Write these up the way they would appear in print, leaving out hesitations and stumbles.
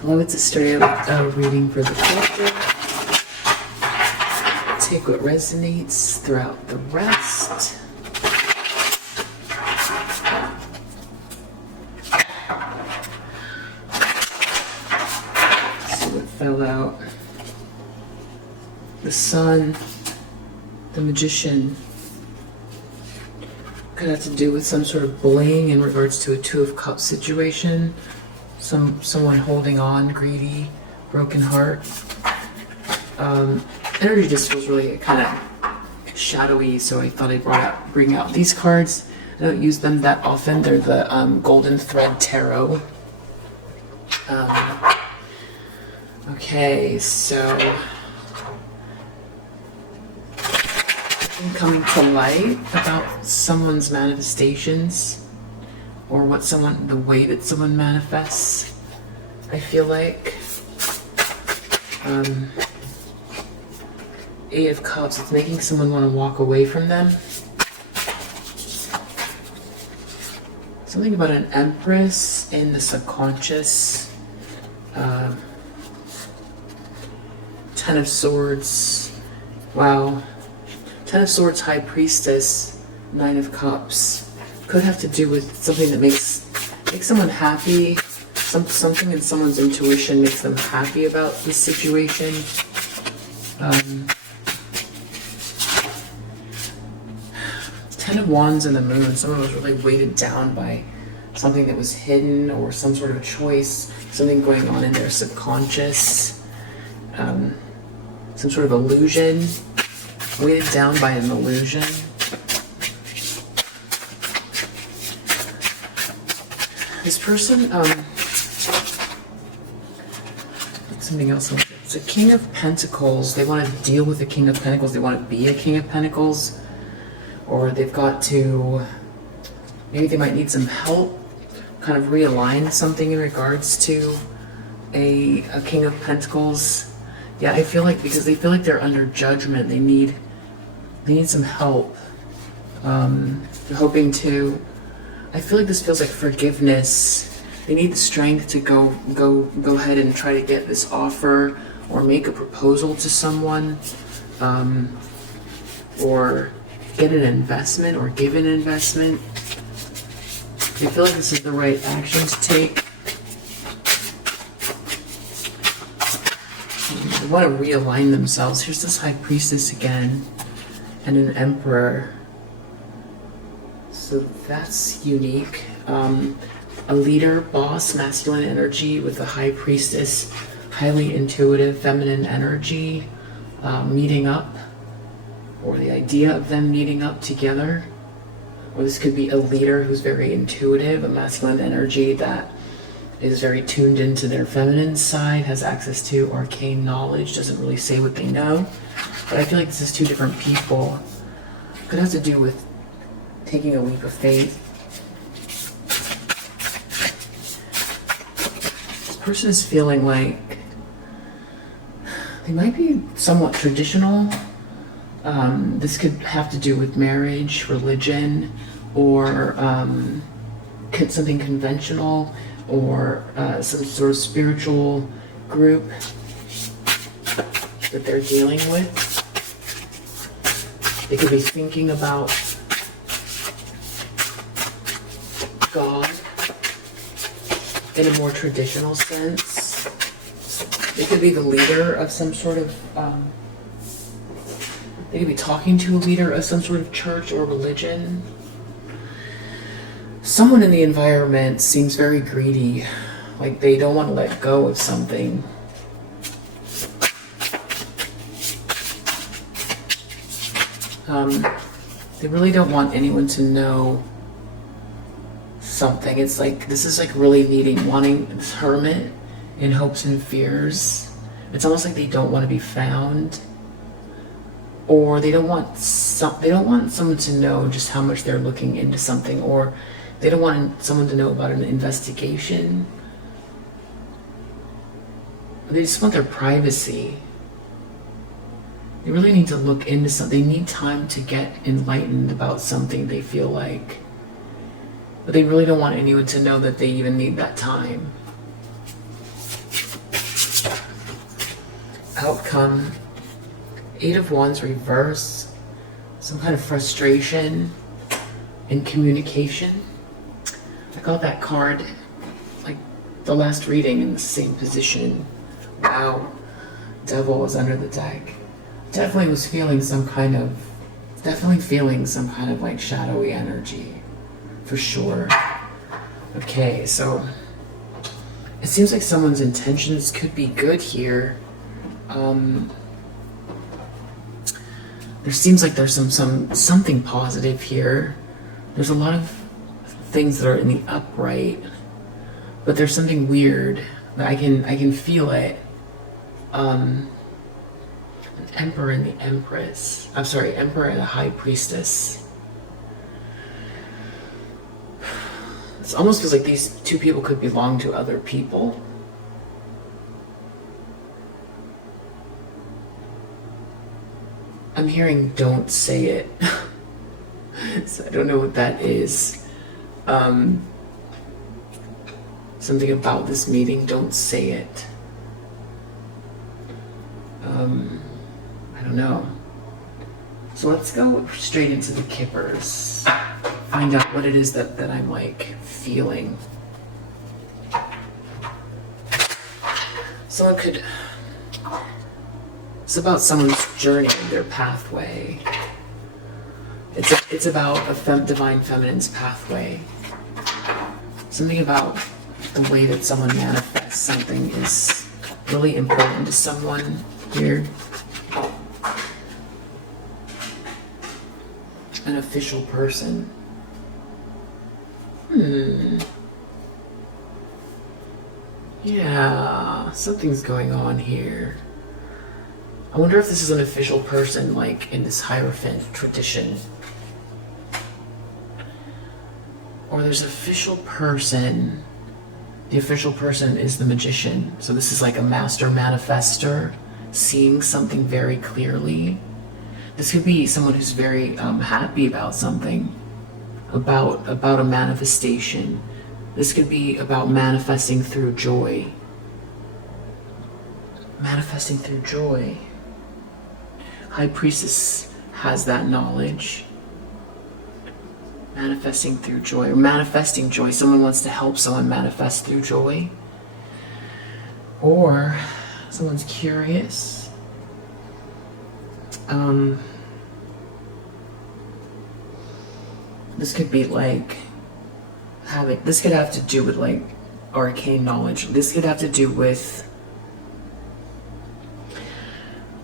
Hello, it's a story reading for the collective. Take what resonates throughout the rest. See what fell out. The Sun, the Magician. Could have to do with some sort of bullying in regards to a Two of Cups situation. Someone holding on, greedy, broken heart. Energy just feels really kind of shadowy, so I thought I'd bring out these cards. I don't use them that often. They're the Golden Thread Tarot. Okay, so coming to light about someone's manifestations, or the way that someone manifests. I feel like Eight of Cups, it's making someone want to walk away from them. Something about an Empress in the subconscious. Ten of Swords. Wow. Ten of Swords, High Priestess, Nine of Cups. Could have to do with something that makes someone happy. Something in someone's intuition makes them happy about this situation. Ten of Wands and the Moon. Someone was really weighted down by something that was hidden, or some sort of choice, something going on in their subconscious. Some sort of illusion. Weighted down by an illusion. This person, something else. It's a King of Pentacles. They want to deal with the King of Pentacles. They want to be a King of Pentacles. Or they've got to, maybe they might need some help, kind of realign something in regards to a King of Pentacles. Yeah, I feel like, because they feel like they're under judgment, they need some help. They're hoping to, I feel like this feels like forgiveness. They need the strength to go ahead and try to get this offer, or make a proposal to someone, or get an investment, or give an investment. They feel like this is the right action to take. They want to realign themselves. Here's this High Priestess again, and an Emperor. So that's unique. A leader, boss, masculine energy, with a High Priestess, highly intuitive, feminine energy, meeting up, or the idea of them meeting up together. Or this could be a leader who's very intuitive, a masculine energy that is very tuned into their feminine side, has access to arcane knowledge, doesn't really say what they know. But I feel like this is two different people. Could have to do with taking a leap of faith. This person is feeling like they might be somewhat traditional. This could have to do with marriage, religion, or something conventional, or some sort of spiritual group that they're dealing with. They could be thinking about God in a more traditional sense. They could be the leader of some sort of, they could be talking to a leader of some sort of church or religion. Someone in the environment seems very greedy, like they don't want to let go of something. They really don't want anyone to know something. It's like, this is like really wanting this hermit in hopes and fears. It's almost like they don't want to be found, or they don't want someone to know just how much they're looking into something, or they don't want someone to know about an investigation. They just want their privacy. They really need to look into something. They need time to get enlightened about something, they feel like. But they really don't want anyone to know that they even need that time. outcome. 8 of Wands reverse. Some kind of frustration in communication. I got that card like the last reading in the same position. Wow. Devil was under the deck. Definitely feeling some kind of like shadowy energy. For sure. Okay, so it seems like someone's intentions could be good here. There seems like there's something positive here. There's a lot of things that are in the upright, but there's something weird. I can feel it. An Emperor and the Empress. I'm sorry, Emperor and a High Priestess. It almost feels like these two people could belong to other people. I'm hearing don't say it. So I don't know what that is. Something about this meeting, don't say it. I don't know. So let's go straight into the Kippers. Find out what it is that I'm like feeling. Someone could... It's about someone's journey, their pathway. It's about a divine feminine's pathway. Something about the way that someone manifests something is really important to someone here. An official person. Yeah, something's going on here. I wonder if this is an official person, like in this Hierophant tradition. Or there's an official person. The official person is the magician. So this is like a master manifester, seeing something very clearly. This could be someone who's very happy about something, about a manifestation. This could be about manifesting through joy. Manifesting through joy. High Priestess has that knowledge. Manifesting through joy, or manifesting joy. Someone wants to help someone manifest through joy. Or someone's curious. This could be like this could have to do with like arcane knowledge. This could have to do with,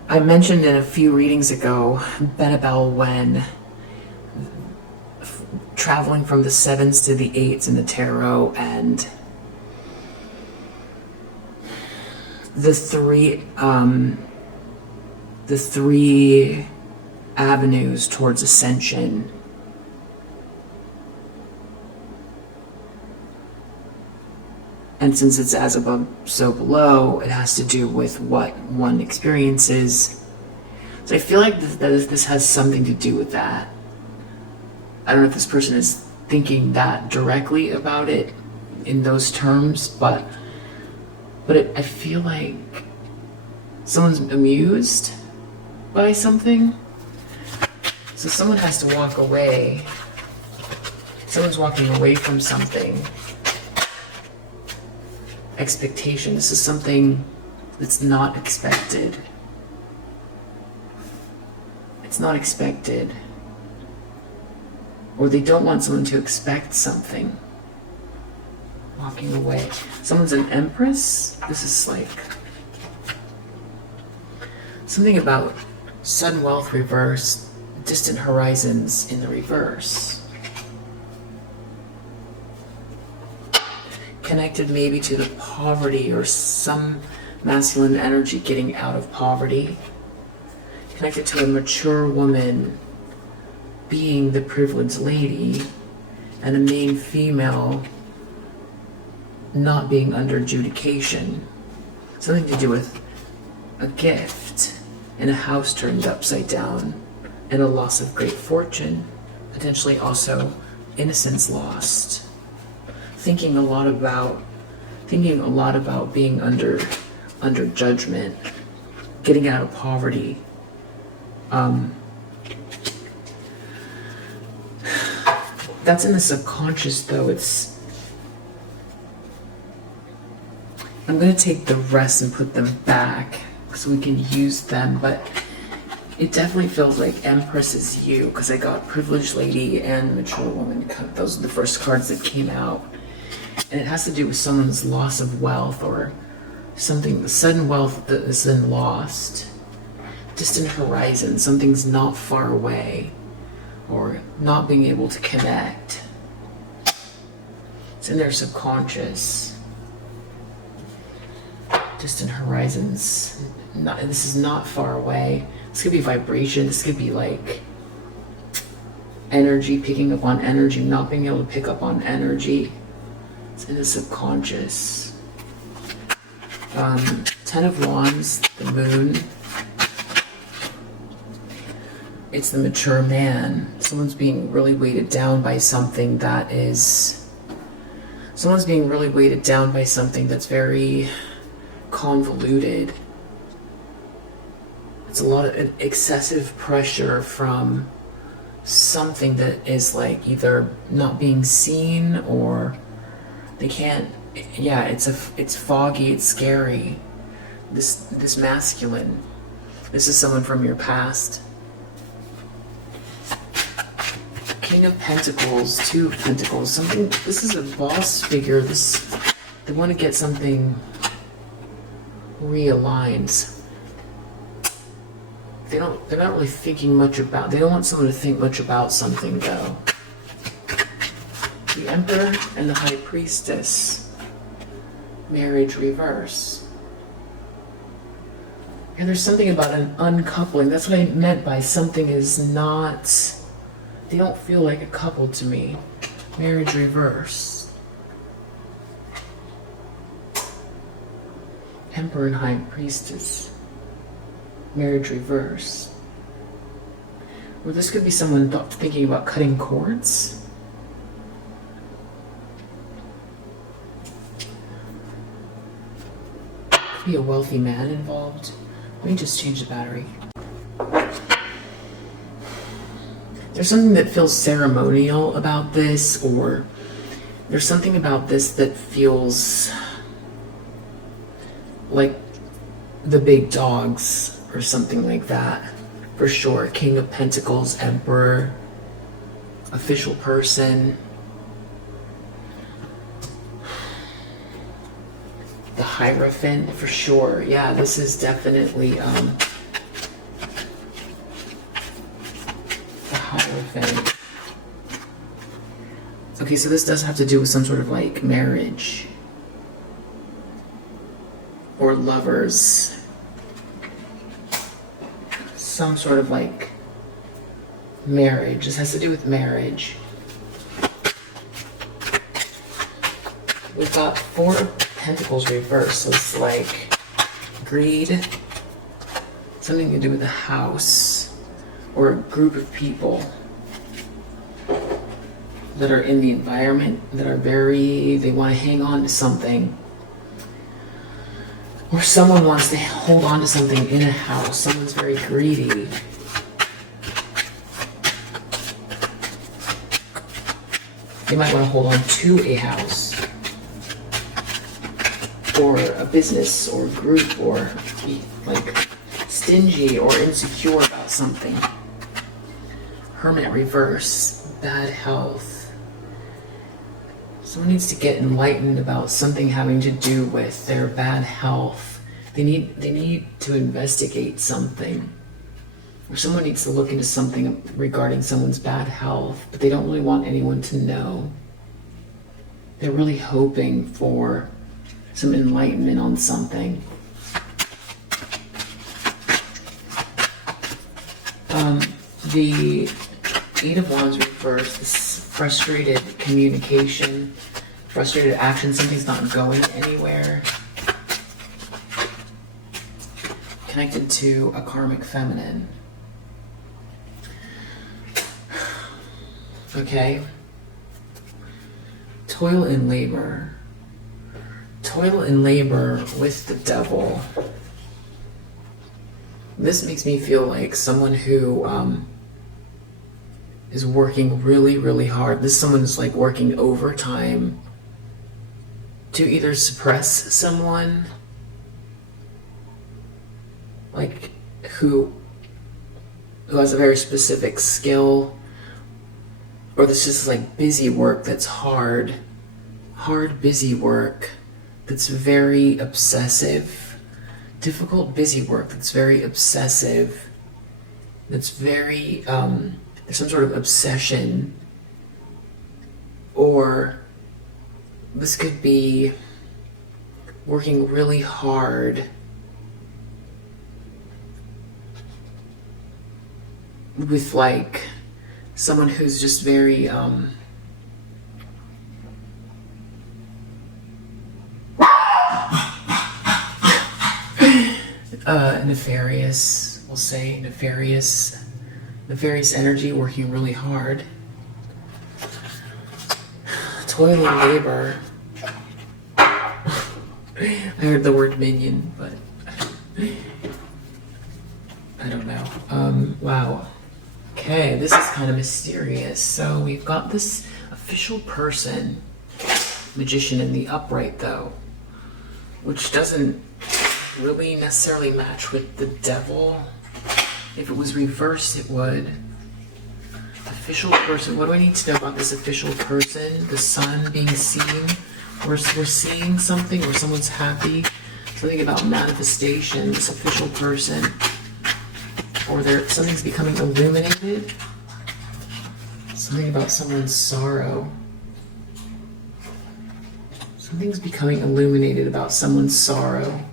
I mentioned in a few readings ago, Benabel, when traveling from the 7s to the 8s in the tarot, and the three avenues towards ascension. And since it's as above, so below, it has to do with what one experiences. So I feel like this has something to do with that. I don't know if this person is thinking that directly about it in those terms, but I feel like someone's amused by something. So someone has to walk away. Someone's walking away from something. Expectation. This is something that's not expected. It's not expected. Or they don't want someone to expect something. Walking away. Someone's an Empress. This is like something about sudden wealth reversed, distant horizons in the reverse. Connected maybe to the poverty or some masculine energy getting out of poverty. Connected to a mature woman being the privileged lady, and a main female not being under adjudication. Something to do with a gift and a house turned upside down and a loss of great fortune, potentially also innocence lost. Thinking a lot about being under judgment, getting out of poverty. That's in the subconscious, though. I'm going to take the rest and put them back so we can use them, but it definitely feels like Empress is you, because I got Privileged Lady and Mature Woman. Those are the first cards that came out. And it has to do with someone's loss of wealth, or something, the sudden wealth that has been lost. Distant horizon, something's not far away, or not being able to connect. It's in their subconscious. Distant horizons. This is not far away. This could be vibration. This could be like energy, picking up on energy, not being able to pick up on energy. It's in the subconscious. 10 of Wands, the Moon. It's the mature man. Someone's being really weighted down by something that is... Someone's being really weighted down by something that's very convoluted. It's a lot of excessive pressure from something that is like either not being seen, or they can't... Yeah, it's foggy, it's scary. This masculine. This is someone from your past. King of Pentacles, 2 of Pentacles. Something. This is a boss figure. They want to get something realigned. They're not really thinking much about. They don't want someone to think much about something, though. The Emperor and the High Priestess. Marriage reverse. And there's something about an uncoupling. That's what I meant by something is not... They don't feel like a couple to me. Marriage reverse. Emperor and High Priestess. Marriage reverse. Or this could be someone thinking about cutting cords. Could be a wealthy man involved. Let me just change the battery. There's something that feels ceremonial about this, or there's something about this that feels like the big dogs or something like that. For sure. King of Pentacles, Emperor, official person. The Hierophant, for sure. Yeah, this is definitely Hierophant. Okay, so this does have to do with some sort of like marriage or lovers. Some sort of like marriage. This has to do with marriage. We've got 4 of Pentacles reversed, so it's like greed, something to do with the house. Or a group of people that are in the environment, that are they want to hang on to something. Or someone wants to hold on to something in a house. Someone's very greedy. They might want to hold on to a house. Or a business, or a group, or be like stingy or insecure about something. Hermit reverse, bad health. Someone needs to get enlightened about something having to do with their bad health. They need to investigate something. Or someone needs to look into something regarding someone's bad health, but they don't really want anyone to know. They're really hoping for some enlightenment on something. The 8 of Wands reversed, this frustrated communication, frustrated action, something's not going anywhere. Connected to a karmic feminine. Okay. Toil and labor. Toil and labor with the devil. This makes me feel like someone who is working really, really hard. This someone is like working overtime to either suppress someone, like who has a very specific skill, or this is like busy work that's hard busy work that's very obsessive, difficult busy work that's very obsessive, that's very there's some sort of obsession. Or this could be working really hard with like someone who's just very nefarious, we'll say nefarious energy, working really hard, toil and labor. I heard the word minion, but I don't know. Wow. Okay, this is kind of mysterious. So we've got this official person, magician in the upright though, which doesn't really necessarily match with the devil. If it was reversed, it would. Official person. What do I need to know about this official person? The sun being seen. We're seeing something, or someone's happy. Something about manifestation. This official person. Or something's becoming illuminated. Something about someone's sorrow. Something's becoming illuminated about someone's sorrow.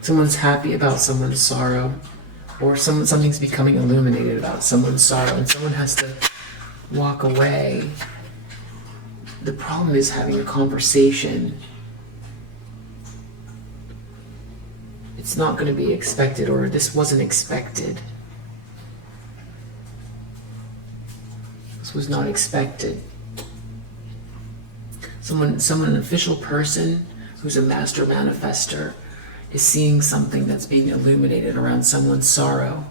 Someone's happy about someone's sorrow, or something's becoming illuminated about someone's sorrow, and someone has to walk away. The problem is having a conversation. It's not going to be expected, or this wasn't expected. This was not expected. An official person who's a master manifester is seeing something that's being illuminated around someone's sorrow.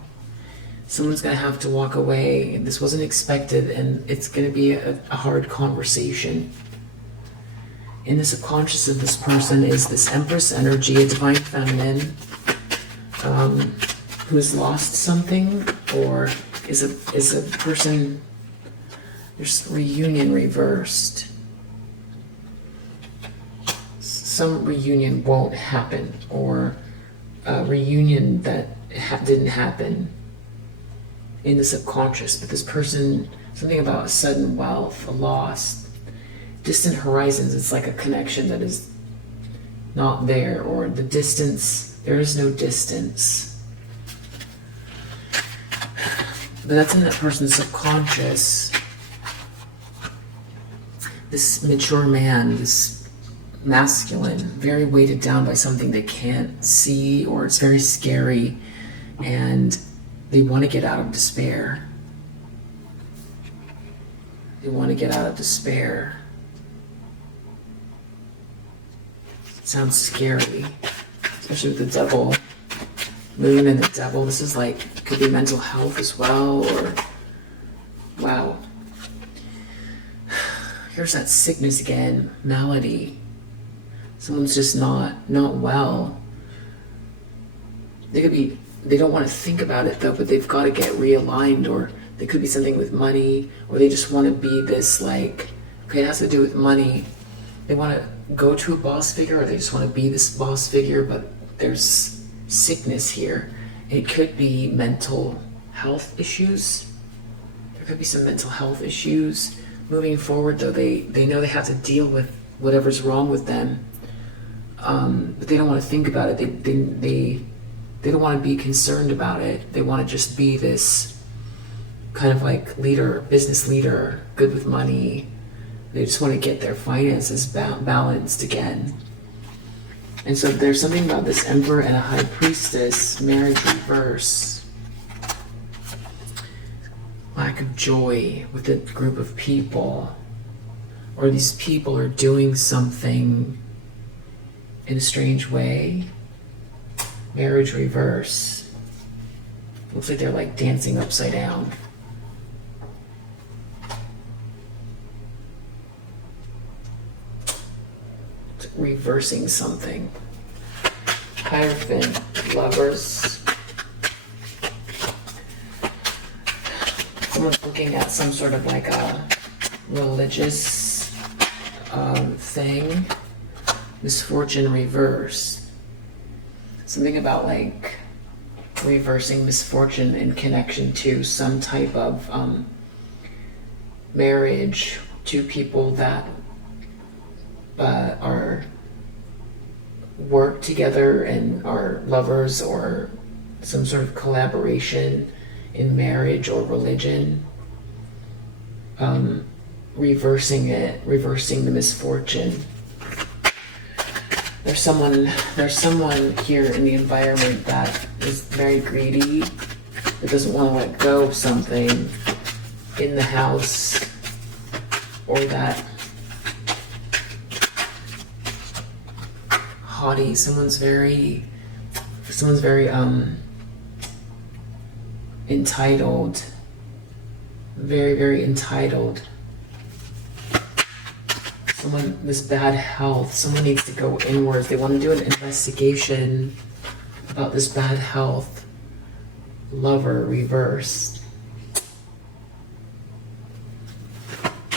Someone's going to have to walk away. This wasn't expected, and it's going to be a hard conversation. In the subconscious of this person is this Empress energy, a divine feminine, who has lost something, or is a person. There's reunion reversed. Some reunion won't happen, or a reunion that didn't happen in the subconscious. But this person, something about sudden wealth, a loss, distant horizons. It's like a connection that is not there, or the distance. There is no distance. But that's in that person's subconscious. This mature man, this masculine, very weighted down by something they can't see, or it's very scary, and they want to get out of despair. They want to get out of despair. It sounds scary, especially with the devil, moon and the devil. This is like, could be mental health as well, or wow. Here's that sickness again, malady. Someone's just not well. They don't want to think about it though, but they've got to get realigned, or they could be something with money, or they just want to be this like, okay, it has to do with money. They want to go to a boss figure, or they just want to be this boss figure, but there's sickness here. It could be mental health issues. There could be some mental health issues. Moving forward though, they know they have to deal with whatever's wrong with them. But they don't want to think about it. They don't want to be concerned about it. They want to just be this kind of like leader, business leader, good with money. They just want to get their finances balanced again. And so there's something about this Emperor and a High Priestess, marriage reverse. Lack of joy with a group of people. or these people are doing something in a strange way. Marriage reverse. Looks like they're like dancing upside down. It's reversing something. Hierophant, lovers. Someone's looking at some sort of like a religious thing. Misfortune reverse. Something about like reversing misfortune in connection to some type of marriage, two people that are work together and are lovers, or some sort of collaboration in marriage or religion. Reversing the misfortune. There's someone here in the environment that is very greedy, that doesn't want to let go of something in the house, or that haughty. Someone's very entitled, very, very entitled. This bad health, someone needs to go inwards. They want to do an investigation about this bad health. Lover reversed.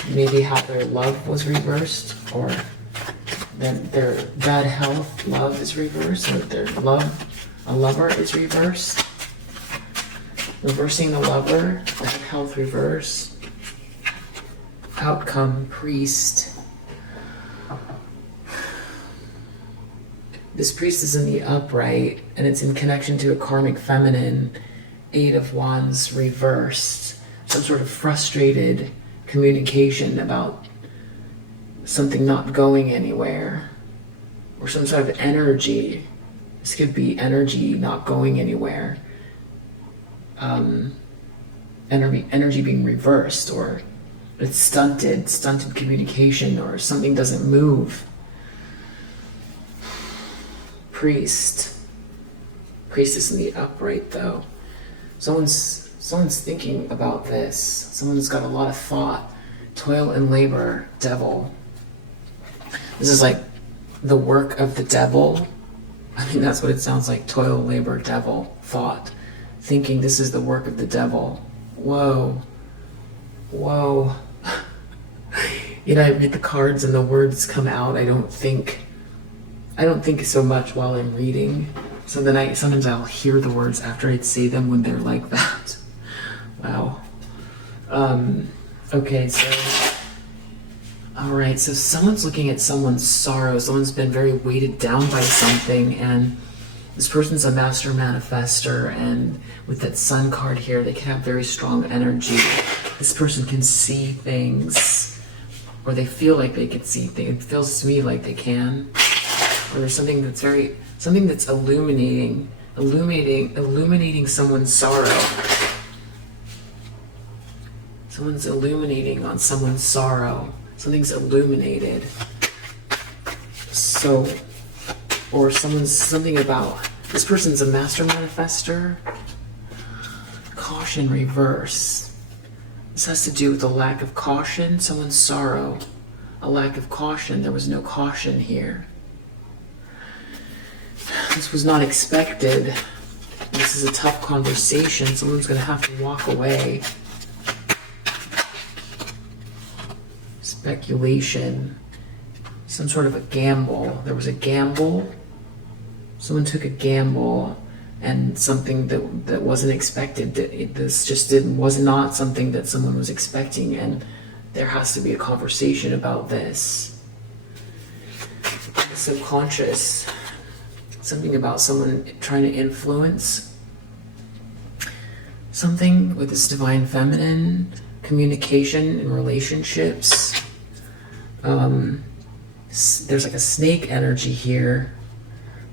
Maybe how their love was reversed, or their bad health, love is reversed, or their a lover is reversed. Reversing the lover, bad health reverse. Outcome, priest. This priest is in the upright, and it's in connection to a karmic feminine. 8 of Wands reversed. Some sort of frustrated communication about something not going anywhere, or some sort of energy. This could be energy not going anywhere. Energy being reversed, or it's stunted communication, or something doesn't move. Priestess in the upright, though. Someone's thinking about this. Someone's got a lot of thought. Toil and labor, devil. This is like the work of the devil. I mean, that's what it sounds like. Toil, labor, devil, thought. Thinking this is the work of the devil. Whoa. You know, I read the cards and the words come out. I don't think so much while I'm reading. So then sometimes I'll hear the words after I'd say them when they're like that. Wow. Okay, so alright, so someone's looking at someone's sorrow. Someone's been very weighted down by something, and this person's a master manifester, and with that sun card here, they can have very strong energy. This person can see things, or they feel like they can see things. It feels to me like they can. Or there's something that's illuminating someone's sorrow. Someone's illuminating on someone's sorrow. Something's illuminated. So, or something about, this person's a master manifester. Caution reverse. This has to do with a lack of caution, someone's sorrow. A lack of caution. There was no caution here. This was not expected. This is a tough conversation. Someone's going to have to walk away. Speculation. Some sort of a gamble. There was a gamble. Someone took a gamble, and something that wasn't expected. This just was not something that someone was expecting, and there has to be a conversation about this. The subconscious. Something about someone trying to influence something with this divine feminine, communication in relationships. There's like a snake energy here.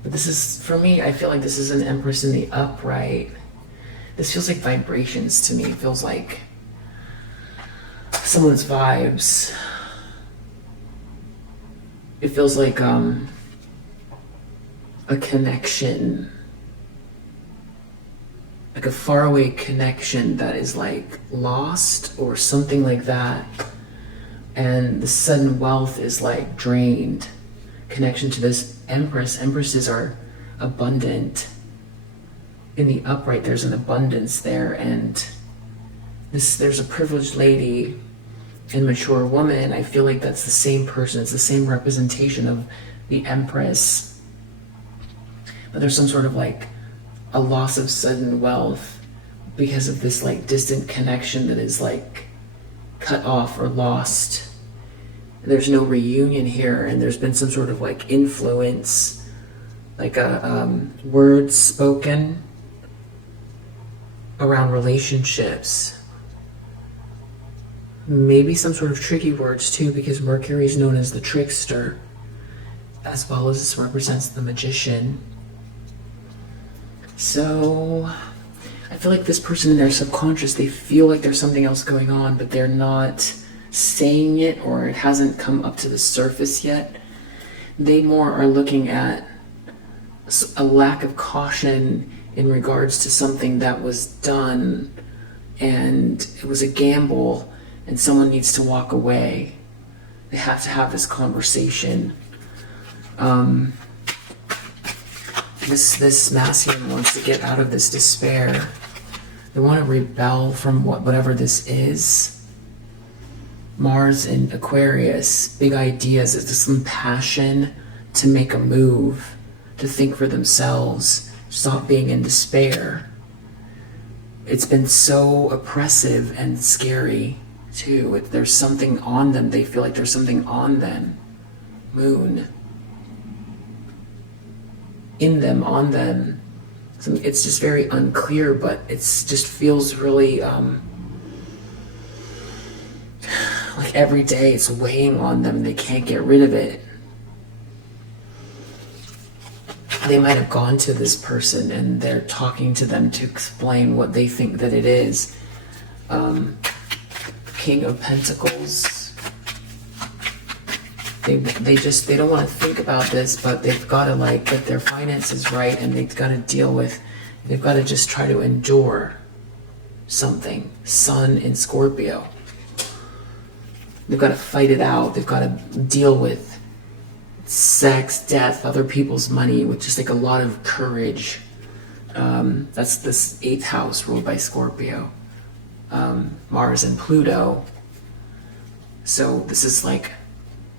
But this is, for me, I feel like this is an Empress in the upright. This feels like vibrations to me. It feels like someone's vibes. it feels like a connection, like a faraway connection that is like lost or something like that. And the sudden wealth is like drained. Connection to this Empress. Empresses are abundant. In the upright, there's an abundance there, and there's a privileged lady and mature woman. I feel like that's the same person. It's the same representation of the Empress. But there's some sort of like a loss of sudden wealth because of this like distant connection that is like cut off or lost. There's no reunion here, and there's been some sort of like influence, like a words spoken around relationships. Maybe some sort of tricky words too, because Mercury is known as the trickster, as well as this represents the magician. So I feel like this person in their subconscious, they feel like there's something else going on, but they're not saying it, or it hasn't come up to the surface yet. They more are looking at a lack of caution in regards to something that was done, and it was a gamble, and someone needs to walk away. They have to have this conversation. This masculine wants to get out of this despair. They want to rebel from whatever this is. Mars in Aquarius, big ideas. It's some passion to make a move, to think for themselves, stop being in despair. It's been so oppressive and scary too. There's something on them. They feel like there's something on them. Moon. In them, on them. So it's just very unclear, but it's just feels really like every day it's weighing on them. They can't get rid of it. They might have gone to this person and they're talking to them to explain what they think that it is. King of Pentacles. They don't want to think about this, but they've got to like get their finances right, and they've got to they've got to just try to endure something. Sun in Scorpio. They've got to fight it out. They've got to deal with sex, death, other people's money with just like a lot of courage. That's this 8th house ruled by Scorpio. Mars and Pluto. So this is like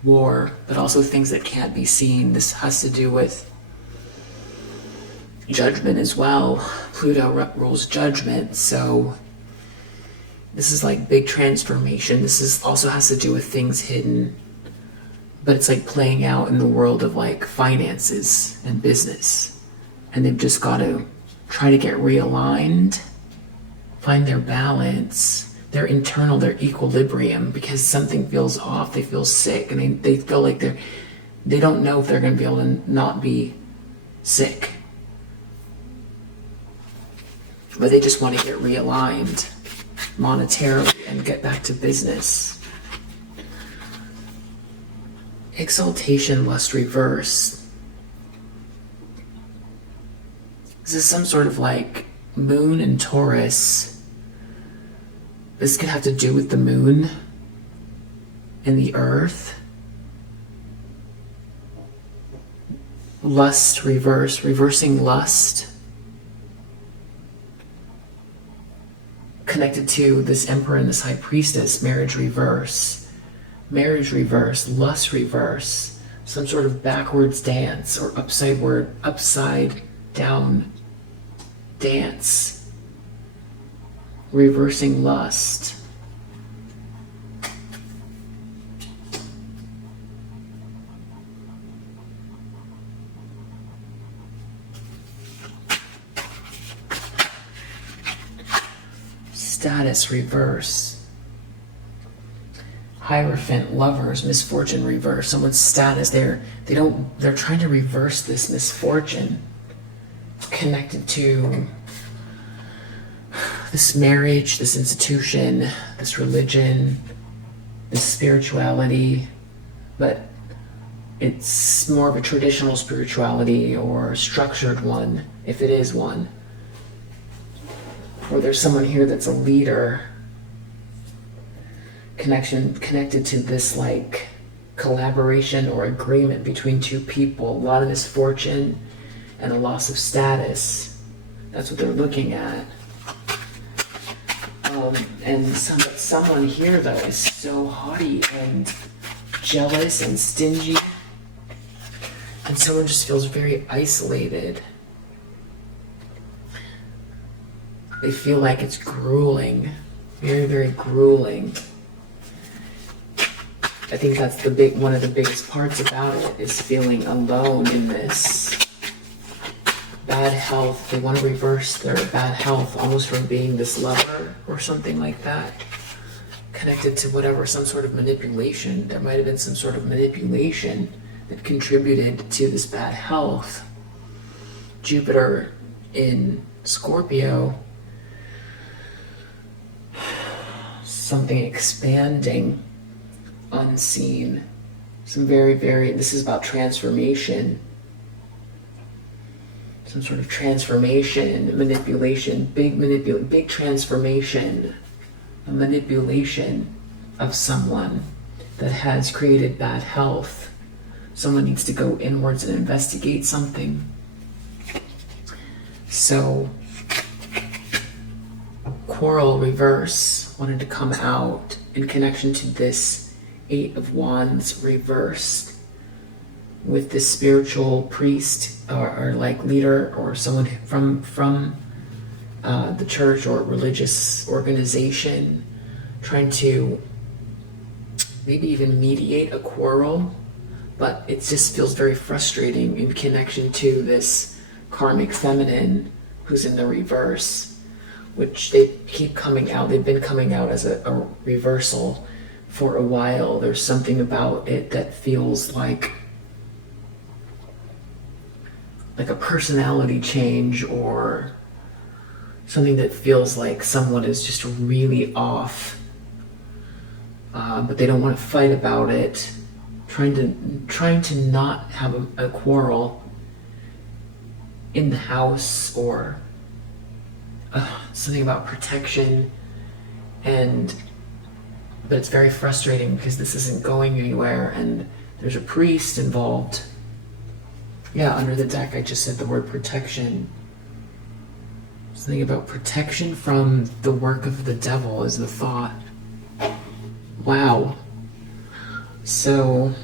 war, but also things that can't be seen. This has to do with judgment as well. Pluto rules judgment, so this is like big transformation. This is also has to do with things hidden, but it's like playing out in the world of like finances and business, and they've just got to try to get realigned, find their balance, their internal, their equilibrium, because something feels off. They feel sick, and they feel like they don't know if they're going to be able to not be sick, but they just want to get realigned monetarily and get back to business. Exaltation, lust, reverse. This is some sort of like moon in Taurus. This could have to do with the moon and the earth. Lust, reverse, reversing lust. Connected to this emperor and this high priestess, marriage reverse. Marriage reverse, lust reverse. Some sort of backwards dance or upside down dance. Reversing lust. Status reverse. Hierophant, lovers, misfortune reverse. Someone's status, they're trying to reverse this misfortune connected to this marriage, this institution, this religion, this spirituality, but it's more of a traditional spirituality or structured one, if it is one. Or there's someone here that's a leader, connected to this like collaboration or agreement between two people. A lot of misfortune and a loss of status. That's what they're looking at. And someone here though is so haughty and jealous and stingy, and someone just feels very isolated. They feel like it's grueling, very, very grueling. I think that's one of the biggest parts about it, is feeling alone in this. Bad health. They want to reverse their bad health, almost from being this lover or something like that, connected to whatever, some sort of manipulation. There might have been some sort of manipulation that contributed to this bad health. Jupiter in Scorpio, something expanding, unseen. Some very, very, this is about transformation. Some sort of transformation, manipulation, big transformation, a manipulation of someone that has created bad health. Someone needs to go inwards and investigate something. So, Quarrel reverse wanted to come out in connection to this Eight of Wands reversed, with this spiritual priest or like leader or someone from the church or religious organization trying to maybe even mediate a quarrel, but it just feels very frustrating in connection to this karmic feminine who's in the reverse, which they keep coming out. They've been coming out as a reversal for a while. There's something about it that feels like a personality change, or something that feels like someone is just really off, but they don't want to fight about it, trying to not have a quarrel in the house, or something about protection, but it's very frustrating because this isn't going anywhere, and there's a priest involved. Yeah, under the deck I just said the word protection. Something about protection from the work of the devil is the thought. Wow. So,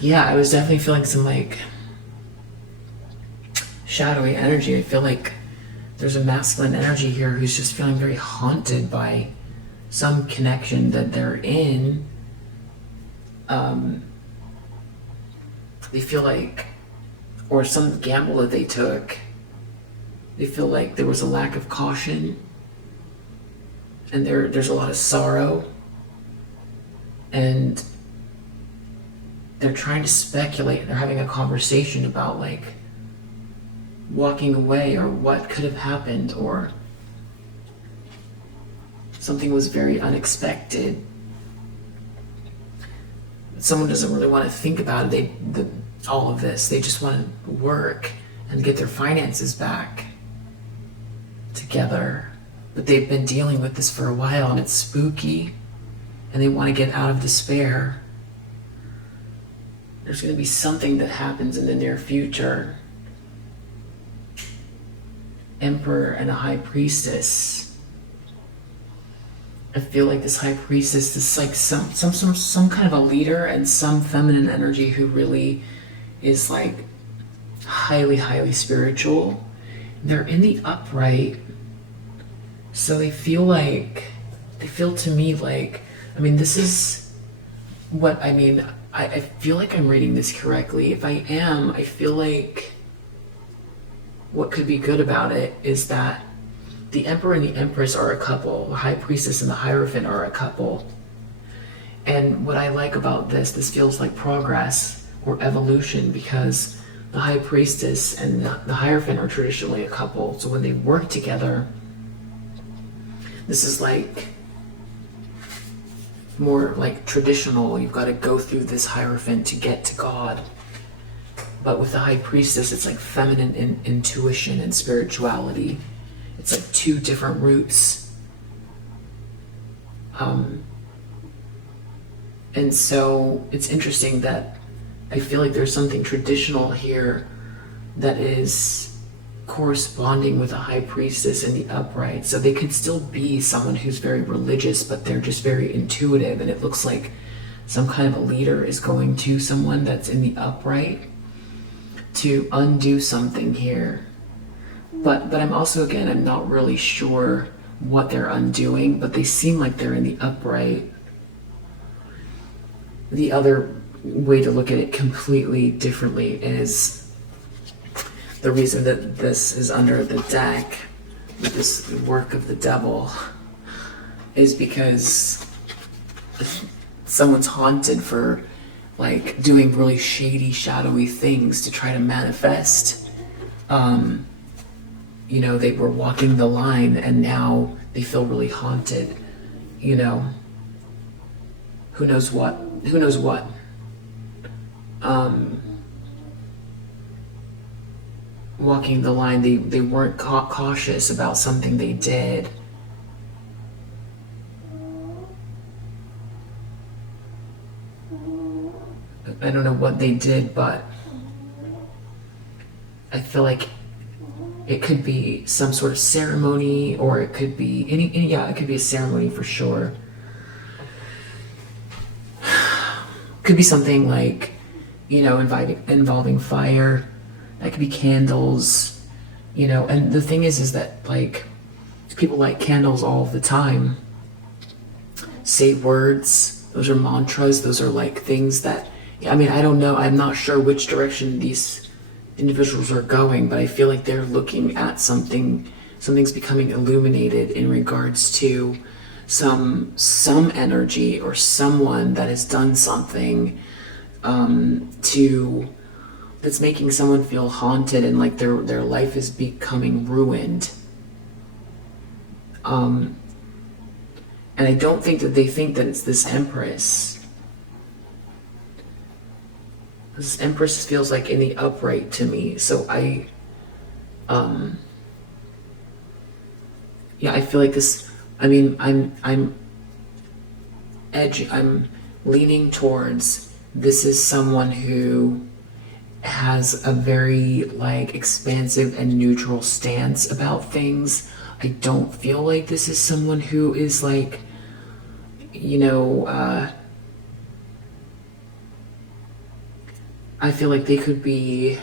yeah, I was definitely feeling some like shadowy energy. I feel like there's a masculine energy here who's just feeling very haunted by some connection that they're in. They feel like, or some gamble that they took, they feel like there was a lack of caution, and there's a lot of sorrow, and they're trying to speculate. They're having a conversation about like walking away, or what could have happened, or something was very unexpected. Someone doesn't really want to think about it. All of this, they just want to work and get their finances back together. But they've been dealing with this for a while, and it's spooky, and they want to get out of despair. There's going to be something that happens in the near future. Emperor and a High Priestess. I feel like this High Priestess is like some kind of a leader, and some feminine energy who really is like highly, highly spiritual. They're in the upright, so they feel to me like, I mean, this is what I mean. I feel like I'm reading this correctly. If I am, I feel like what could be good about it is that the Emperor and the Empress are a couple. The High Priestess and the Hierophant are a couple. And what I like about this feels like progress or evolution, because the High Priestess and the Hierophant are traditionally a couple. So when they work together, this is like more like traditional. You've got to go through this Hierophant to get to God. But with the High Priestess, it's like feminine intuition and spirituality. It's like two different routes. And so it's interesting that I feel like there's something traditional here that is corresponding with a High Priestess in the upright. So they could still be someone who's very religious, but they're just very intuitive. And it looks like some kind of a leader is going to someone that's in the upright to undo something here. But I'm also, again, I'm not really sure what they're undoing, but they seem like they're in the upright. The other way to look at it completely differently is the reason that this is under the deck, this work of the devil, is because someone's haunted for like doing really shady, shadowy things to try to manifest. You know, they were walking the line and now they feel really haunted, you know. Who knows what? Who knows what? Walking the line, they weren't cautious about something they did. I don't know what they did, but I feel like it could be some sort of ceremony, or it could be it could be a ceremony for sure. Could be something like, you know, involving fire. That could be candles, you know. And the thing is that like people light candles all the time. Say words. Those are mantras. Those are like things that, I mean, I don't know. I'm not sure which direction these individuals are going, but I feel like they're looking at something. Something's becoming illuminated in regards to some energy or someone that has done something that's making someone feel haunted, and like their life is becoming ruined. And I don't think that they think that it's this Empress. This Empress feels like in the upright to me. So I feel like this, I mean, I'm leaning towards this is someone who has a very like expansive and neutral stance about things. I don't feel like this is someone who is like, you know, I feel like they could be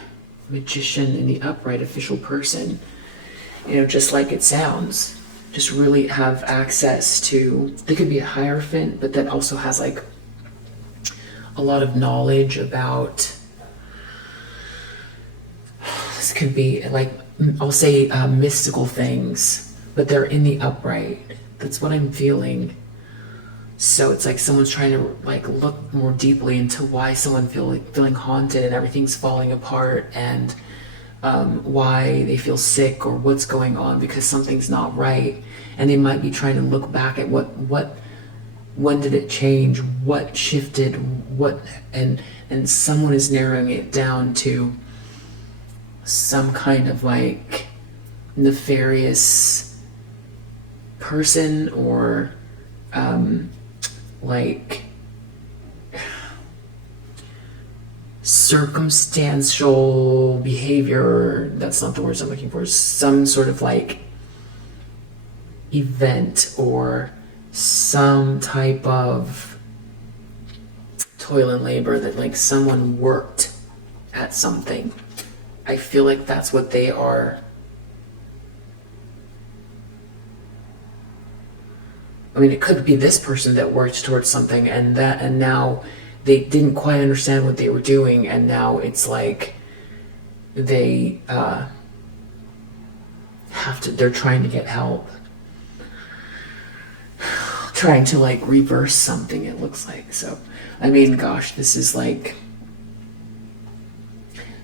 magician in the upright, official person, you know, just like it sounds. Just really have access to, they could be a Hierophant, but that also has like a lot of knowledge about, this could be like, I'll say mystical things, but they're in the upright. That's what I'm feeling. So it's like someone's trying to like look more deeply into why someone feeling haunted and everything's falling apart, and why they feel sick or what's going on, because something's not right. And they might be trying to look back at when did it change, what shifted, what, and someone is narrowing it down to some kind of like nefarious person, or like circumstantial behavior. That's not the words I'm looking for. Some sort of like event or some type of toil and labor that like someone worked at something. I feel like that's what they are. I mean, it could be this person that worked towards something, and now they didn't quite understand what they were doing, and now it's like they they're trying to get help. Trying to like reverse something, it looks like. So, I mean, gosh, this is like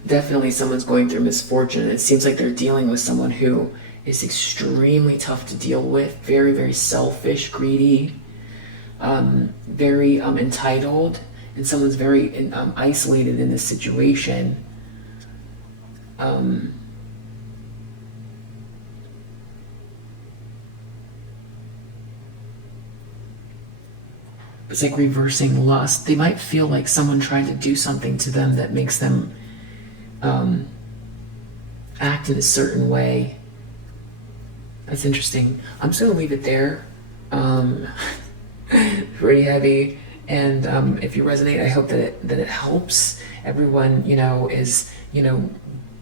definitely someone's going through misfortune. It seems like they're dealing with someone who is extremely tough to deal with, very, very selfish, greedy, very entitled, and someone's very isolated in this situation. It's like reversing lust. They might feel like someone tried to do something to them that makes them act in a certain way. That's interesting. I'm just going to leave it there. Pretty heavy. And if you resonate, I hope that it helps. Everyone,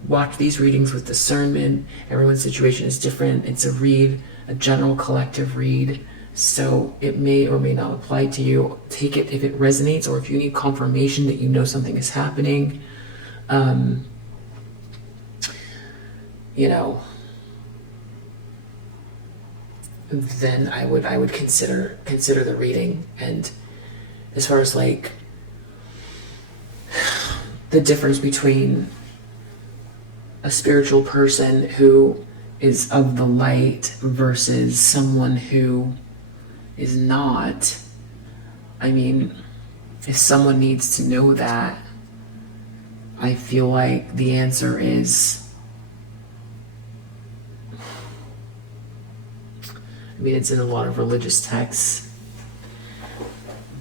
watch these readings with discernment. Everyone's situation is different. It's a general collective read. So it may or may not apply to you. Take it if it resonates, or if you need confirmation that you know something is happening. Then I would consider the reading. And as far as like the difference between a spiritual person who is of the light versus someone who is not, I mean, if someone needs to know that, I feel like the answer is, it's in a lot of religious texts,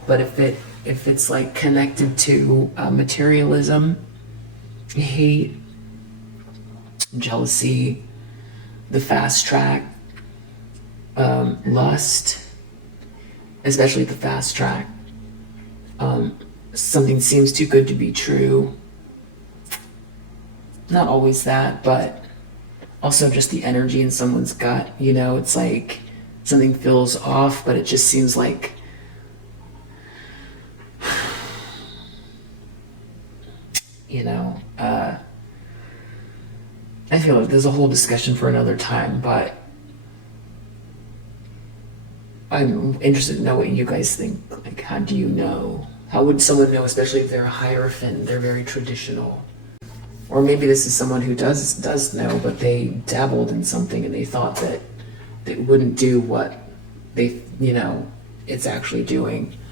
but if it's like connected to materialism, hate, jealousy, the fast track, lust, especially the fast track, something seems too good to be true. Not always that, but also just the energy in someone's gut. It's like something feels off, but it just seems like I feel like there's a whole discussion for another time, but I'm interested to know what you guys think. Like, how do you know? How would someone know, especially if they're a Hierophant, they're very traditional? Or maybe this is someone who does know, but they dabbled in something and they thought that they wouldn't do what it's actually doing.